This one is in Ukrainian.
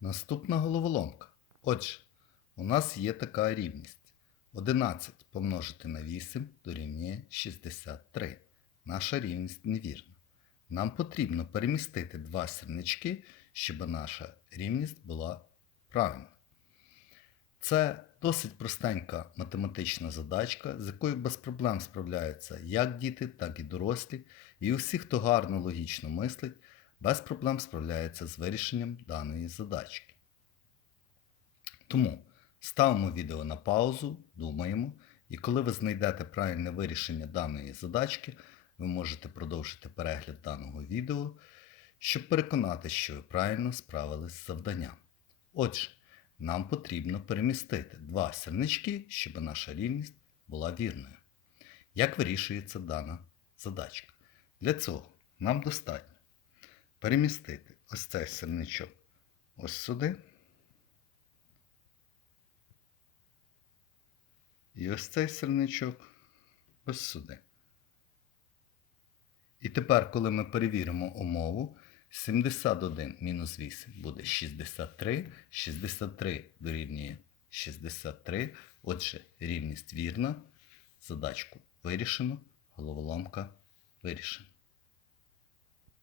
Наступна головоломка. Отже, у нас є така рівність. 11 помножити на 8 дорівнює 63. Наша рівність невірна. Нам потрібно перемістити два сірнички, щоб наша рівність була правильна. Це досить простенька математична задачка, з якою без проблем справляються як діти, так і дорослі, і усі, хто гарно логічно мислить, без проблем справляється з вирішенням даної задачки. Тому ставимо відео на паузу, думаємо, і коли ви знайдете правильне вирішення даної задачки, ви можете продовжити перегляд даного відео, щоб переконати, що ви правильно справились з завданням. Отже, нам потрібно перемістити два сірнички, щоб наша рівність була вірною. Як вирішується дана задачка? Для цього нам достатньо перемістити ось цей сирничок ось сюди. І ось цей сирничок ось сюди. І тепер, коли ми перевіримо умову, 71 мінус 8 буде 63, 63 дорівнює 63. Отже, рівність вірна. Задачку вирішено, головоломка вирішена.